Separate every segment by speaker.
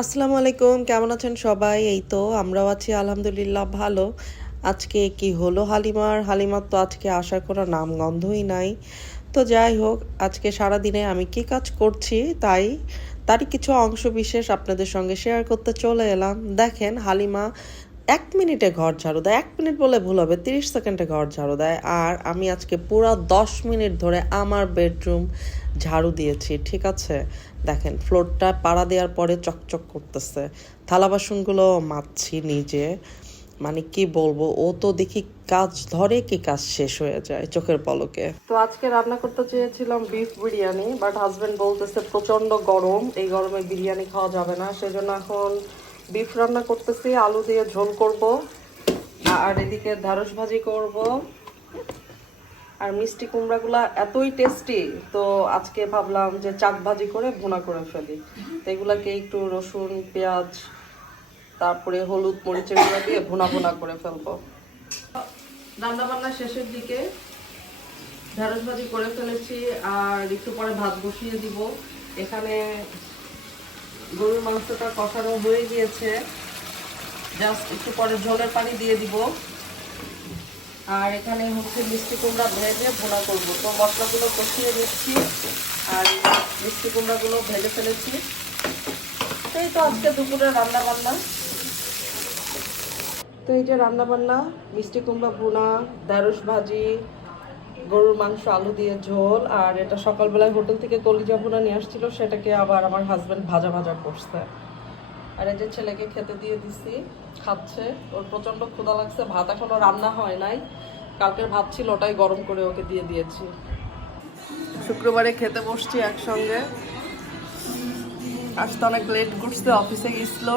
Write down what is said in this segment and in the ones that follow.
Speaker 1: আসসালামু আলাইকুম, কেমন আছেন সবাই? এই তো আমরাও আছি, আলহামদুলিল্লাহ ভালো। আজকে কি হলো হালিমার? হালিমার তো আজকে আসার কোনো নাম গন্ধই নাই। তো যাই হোক, আজকে সারা দিনে আমি কি কাজ করছি তাই তারই কিছু অংশ বিশেষ আপনাদের সঙ্গে শেয়ার করতে চলে এলাম। দেখেন হালিমা এক মিনিটে ঘর ঝাড়ু দেয়, এক মিনিট বলে ভুল হবে, তিরিশ সেকেন্ডে ঘর ঝাড়ু দেয়। আর আমি আজকে পুরো দশ মিনিট ধরে আমার বেডরুম ঝাড়ু দিয়েছি, ঠিক আছে? দেখেন ফ্লোরটা পাড়া দেওয়ার পরে চকচক করতেছে। থালা বাসনগুলো মাজছি নিজে। মানে কি বলব, ও তো দেখি কাজ ধরে কি কাজ শেষ হয়ে যায় চোখের পলকে। তো আজকে রান্না করতে চেয়েছিলাম বিফ বিরিয়ানি বাট হাজবেন্ড বলতেছে প্রচণ্ড গরম, এই গরমে বিরিয়ানি খাওয়া যাবে না। সেজন্য এখন বিফ রান্না করতেছি, আলু দিয়ে ঝোল করব, আর এদিকে ঢ্যাঁড়স ভাজি করব। আর মিষ্টি কুমড়াগুলা এতই টেস্টি তো আজকে ভাবলাম যে চাক ভাজি করে ভুনা করে ফেলি। তো এগুলাকে একটু রসুন, পেঁয়াজ, তারপরে হলুদ মরিচের গুঁড়া দিয়ে ভুনা ভুনা করে ফেলব। রান্না বান্না শেষের দিকে ঢেঁড়স ভাজি করে ফেলেছি, আর একটু পরে ভাত বসিয়ে দিব। এখানে গরুর মাংসটা কষানো হয়ে গিয়েছে। জাস্ট একটু পরে ঝোলের পানি দিয়ে দিব। আর এখানে হচ্ছে মিষ্টি কুমড়া ভেজে ভোনা করব। তো মশলাগুলো কষিয়ে দিচ্ছি আর মিষ্টি কুমড়াগুলো ভেজে ফেলেছি। এই তো আজকে দুপুরে রান্না বান্না তো এই যে রান্না বান্না মিষ্টি কুমড়া ভুনা ঢ্যাঁড়স ভাজি, গরুর মাংস, আলু দিয়ে ঝোল, আর এটা সকালবেলায় হোটেল থেকে কলিজা ভুনা নিয়ে আসছিল, সেটাকে আবার আমার হাজব্যান্ড ভাজা ভাজা করছে। আর এই যে ছেলেকে খেতে দিয়ে দিছি, খাচ্ছে। ওর প্রচণ্ড ক্ষুধা লাগছে, ভাত এখনও রান্না হয় নাই। কালকের ভাত ছিল, ওটাই গরম করে ওকে দিয়ে দিয়েছি। শুক্রবারে খেতে বসছি একসঙ্গে। আসতে অনেক লেট করছে অফিসে গেছিল।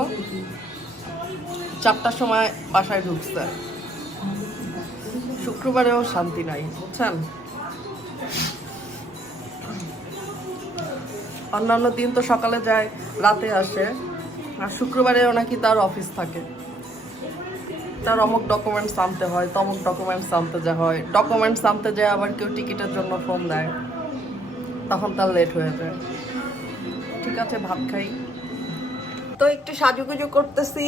Speaker 1: চারটার সময় বাসায় ঢুকছে। শুক্রবারেও শান্তি নাই, বুঝছেন? অন্যান্য দিন তো সকালে যায়, রাতে আসে। আর শুক্রবারেও নাকি তার অফিস থাকে। তার অমুক ডকুমেন্টস আনতে হয়, তমুক ডকুমেন্টস আনতে যা হয়। ডকুমেন্টস আনতে যায়, আবার কেউ টিকিটের জন্য ফোন দেয়। তখন তার লেট হয়ে যায়। ঠিক আছে, ভাত খাই। তো একটু সাজুগুজু করতেছি।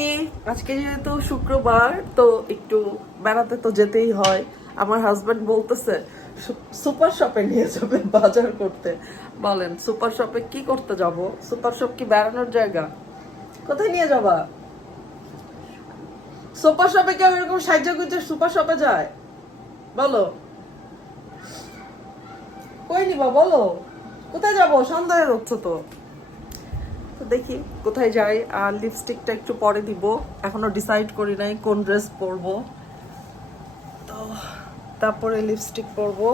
Speaker 1: আজকে যেহেতু শুক্রবার, তো একটু বেড়াতে তো যেতেই হয়। আমার হাজবেন্ড বলতেছে সুপার শপে নিয়ে যাবে বাজার করতে। বলেন সুপার শপে কি করতে যাব? সুপার শপ কি বেড়ানোর জায়গা? কোথায় নিয়ে যাবা? সুপার শপে কেউ এরকম সাহায্য করতে সুপার শপে যায়? বলো। কই নিবা, বলো। কোথায় যাব? সন্ধ্যা হচ্ছে তো। তো দেখি কোথায় যাই, আর লিপস্টিকটা একটু পরে দিব। এখনও ডিসাইড করি নাই কোন ড্রেস পরবো। তো তারপরে লিপস্টিক পরবো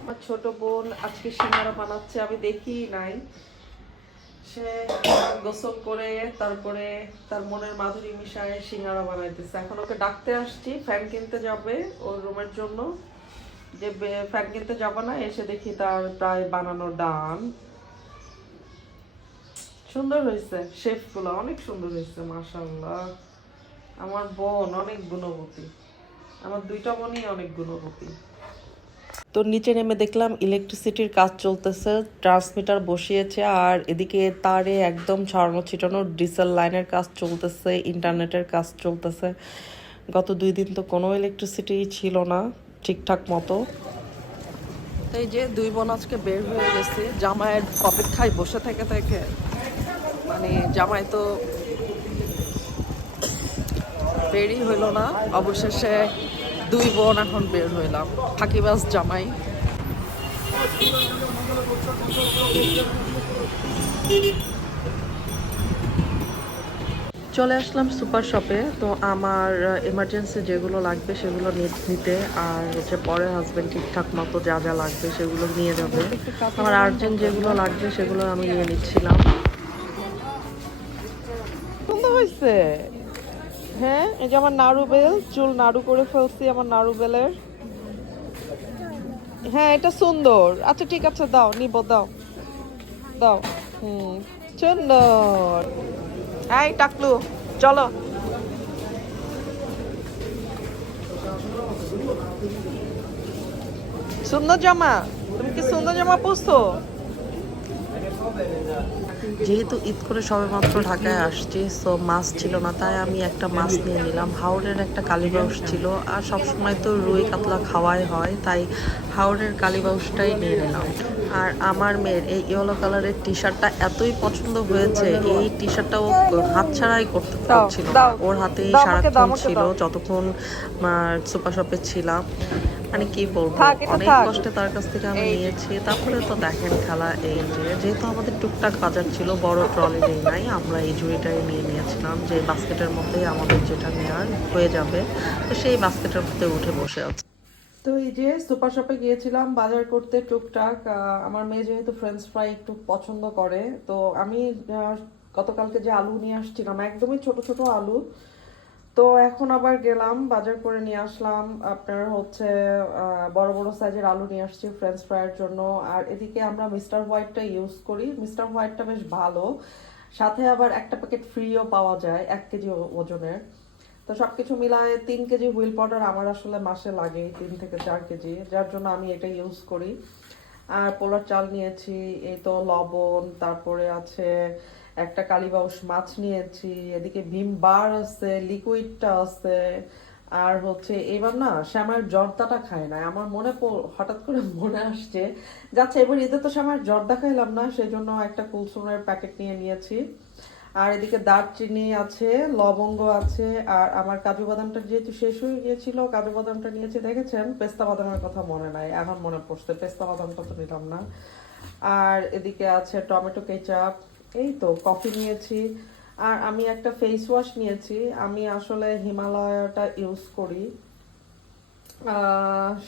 Speaker 1: আমার ছোট বোন আজকে সিঙ্গারা বানাচ্ছে, আমি দেখি নাই। সে গোসল করে, তারপরে তার মনের মাধুরী মিশায় সিঙ্গারা বানাইতেছে। এখন ওকে ডাকতে আসছি, ফ্যান কিনতে যাবে ওর রুমের জন্য। যে ফ্যান কিনতে যাব না, এসে দেখি তার প্রায় বানানো ডান সুন্দর হয়েছে শেফগুলো অনেক সুন্দর হয়েছে মাশাল্লাহ আমার বোন অনেক গুণবতী। আমার দুইটা বোনই অনেক গুণবতী। তো নিচে নেমে দেখলাম ইলেকট্রিসিটির কাজ চলতেছে ট্রান্সমিটার বসিয়েছে আর এদিকে তারে একদম ছড়ানো ছিটানো ডিসেল লাইনের কাজ চলতেছে ইন্টারনেটের কাজ চলতেছে। গত দুই দিন তো কোনো ইলেকট্রিসিটি ছিল না, ঠিকঠাক মতো। এই যে দুই বোন আজকে বের হয়ে গেছে, জামাইয়ের অপেক্ষায় বসে থেকে থেকে। মানে জামাই তো বেরই হইল না, অবশেষে দুই বোন এখন বের হইলাম। ফাঁকিবাজ জামাই। চলে আসলাম সুপার শপে। তো আমার এমার্জেন্সি যেগুলো লাগবে সেগুলো নিতে আর হচ্ছে পরে হাজবেন্ড ঠিকঠাক মতো যা যা লাগবে সেগুলো নিয়ে যাবে। আমার আর্জেন্ট যেগুলো লাগবে সেগুলো আমি নিয়ে নিচ্ছিলাম। হয়েছে হ্যাঁ এই যে আমার নাড়ু বেল, চুল নাড়ু করে ফেলছি আমার নাড়ু বেলের। হ্যাঁ এটা সুন্দর। আচ্ছা ঠিক আছে, দাও, নিব, দাও। দাও। হুম, সুন্দর। এই, টাকলু, চলো। সুন্দর জামা? তুমি কি সুন্দর জামা পরছো? যেহেতু ঈদ করে সবে মাত্র ঢাকায় আসছি সো মাছ ছিল না তাই আমি একটা মাছ নিয়ে নিলাম। হাওড়ের একটা কালীবাউস ছিল আর সবসময় তো রুই কাতলা খাওয়াই হয় তাই হাওড়ের কালীবাউসটাই নিয়ে নিলাম। আর আমার মেয়ের এই ইয়েলো কালারের টি শার্টটা এতই পছন্দ হয়েছে এই টি শার্টটা ও হাত ছাড়াই করতে পারছিল ওর হাতেই সারাক্ষণ ছিল। যতক্ষণ সুপার শপে ছিলাম। মানে কি বলব অনেক কষ্টে তার কাছ থেকে আমি নিয়েছি। তারপরে তো দেখেন খেলা এই যে যেহেতু আমাদের টুকটাক বাজার ছিল বড় ট্রলি নেই নাই আমরা এই জুড়িটাই নিয়ে নিয়েছিলাম যে বাস্কেটের মধ্যেই আমাদের যেটা নেওয়ার হয়ে যাবে। তো সেই বাস্কেটের মধ্যে উঠে বসে আছে। তো এই যে সুপার শপে গিয়েছিলাম বাজার করতে টুকটাক আমার মেয়ে যেহেতু ফ্রেঞ্চ ফ্রাই একটু পছন্দ করে তো আমি গতকালকে যে আলু নিয়ে আসছিলাম একদমই ছোট ছোট আলু তো এখন আবার গেলাম, বাজার করে নিয়ে আসলাম। আপনার হচ্ছে বড় বড় সাইজের আলু নিয়ে আসছি ফ্রেঞ্চ ফ্রাইয়ের জন্য। আর এদিকে আমরা মিস্টার হোয়াইটটা ইউজ করি। মিস্টার হোয়াইটটা বেশ ভালো। সাথে আবার একটা প্যাকেট ফ্রিও পাওয়া যায়, এক কেজি ওজনের। তো সবকিছু মিলায় তিন কেজি হুইল পাউডার আমার আসলে মাসে লাগে, তিন থেকে চার কেজি। যার জন্য আমি এটা ইউজ করি। আর পোলার চাল নিয়েছি, এই তো লবণ, তারপরে আছে একটা কালীবাউস মাছ নিয়েছি, এদিকে ভীম বার আছে, লিকুইডটা আছে, আর হচ্ছে এবার না শ্যামার জর্দাটা খায় না। আমার মনে হঠাৎ করে মনে আসছে যাচ্ছে এবার ঈদে তো শ্যামার জর্দা খাইলাম না সেই জন্য একটা কুলসুমের প্যাকেট নিয়ে নিয়েছি। আর এদিকে দারচিনি আছে, লবঙ্গ আছে, আর আমার কাজু বাদামটা যেহেতু শেষ হয়ে গিয়েছিল, কাজু বাদামটা নিয়েছি, দেখেছেন? পেস্তা বাদামের কথা মনে নাই, এখন মনে পড়ছে, পেস্তা বাদামটা তো নিলাম না। আর এদিকে আছে টমেটো কেচাপ এই তো, কফি নিয়েছি। আর আমি একটা ফেস ওয়াশ নিয়েছি। আমি আসলে হিমালয়টা ইউজ করি।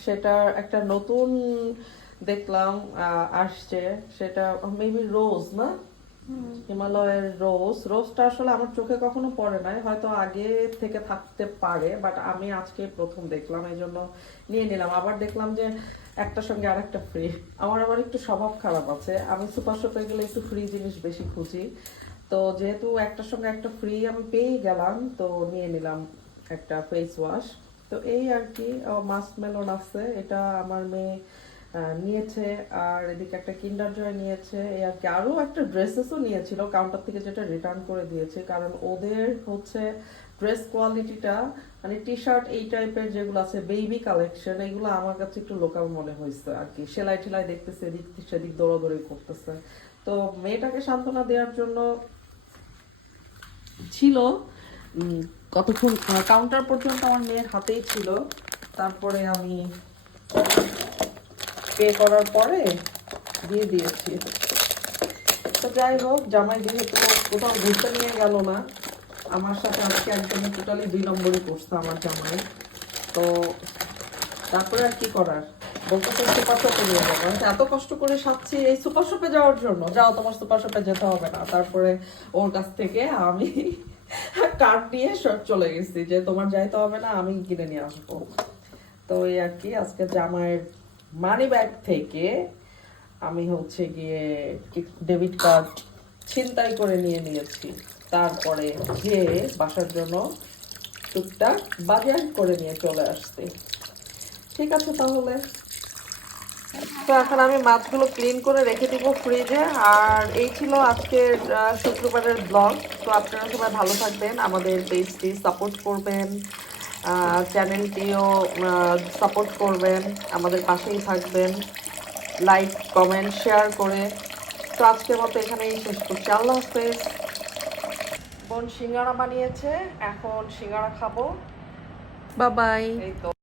Speaker 1: সেটার একটা নতুন দেখলাম আসছে। সেটা মেবি রোজ না? হিমালয়ের রোজ। রোজটা আসলে আমার চোখে কখনো পড়ে নাই, হয়তো আগে থেকে থাকতে পারে বাট আমি আজকে প্রথম দেখলাম, এই জন্য নিয়ে নিলাম। আবার দেখলাম যে একটার সঙ্গে আরেকটা ফ্রি আমার আবার একটু স্বভাব খারাপ আছে। আমি সুপার শপে গেলে একটু ফ্রি জিনিস বেশি খুঁজি। তো যেহেতু একটার সঙ্গে একটা ফ্রি আমি পেয়ে গেলাম, তো নিয়ে নিলাম একটা ফেস ওয়াশ তো এই আর কি মাস্ক মেলন আছে, এটা আমার মেয়ে নিয়েছে, আর এদিকে একটা কিন্ডার জয় নিয়েছে আর কি। আরও একটা ড্রেসেসও নিয়েছিল কাউন্টার থেকে যেটা রিটার্ন করে দিয়েছে, কারণ ওদের হচ্ছে ড্রেস কোয়ালিটিটা মানে টি শার্ট এই টাইপের যেগুলো আছে বেবি কালেকশন এগুলো আমার কাছে একটু লোকাল মনে হয়েছে আর কি। সেলাই টেলাই দেখতেছে, এদিক সেদিক দৌড়াদৌড়ি করতেছে। তো মেয়েটাকে সান্ত্বনা দেওয়ার জন্য ছিল কতক্ষণ কাউন্টার পর্যন্ত আমার মেয়ের হাতেই ছিল। তারপরে আমি পে করার পরে দিয়ে দিয়েছি। তো যাই হোক, জামাই যেহেতু কোথাও ঘুরতে নিয়ে গেল না, আমার সাথে আজকে একদমই টোটালি দুই নম্বরই করছে আমার জামাই। তো তারপরে আর কি করার? সুপার শপে নিয়ে যাব। এত কষ্ট করে সাচ্ছি এই সুপার শপে যাওয়ার জন্য। যাও, তোমার সুপার শপে যেতে হবে না। তারপরে ওর কাছ থেকে আমি কার্ড নিয়ে সব চলে গেছি যে তোমার যাইতে হবে না, আমি কিনে নিয়ে আসব। তো এই আর কি, আজকে জামাইয়ের মানি ব্যাগ থেকে আমি হচ্ছে গিয়ে ডেবিট কার্ড ছিনতাই করে নিয়ে নিয়েছি। তারপরে যে বাসার জন্য টুকটাক বাজার করে নিয়ে চলে আসছি। ঠিক আছে তাহলে? তো এখন আমি মাছগুলো ক্লিন করে রেখে দিব ফ্রিজে আর এই ছিল আজকের শুক্রবারের ব্লগ তো আপনারা সবাই ভালো থাকবেন, আমাদের পেজটি সাপোর্ট করবেন। চ্যানেলটিও সাপোর্ট করবেন আমাদের পাশেই থাকবেন। লাইক কমেন্ট শেয়ার করে। তো আজকের মতো এখানেই শেষ করছি। আল্লাহ হাফেজ। বোন সিঙ্গারা বানিয়েছে এখন সিঙ্গারা খাব।
Speaker 2: বাবাই বাই
Speaker 1: এই তো।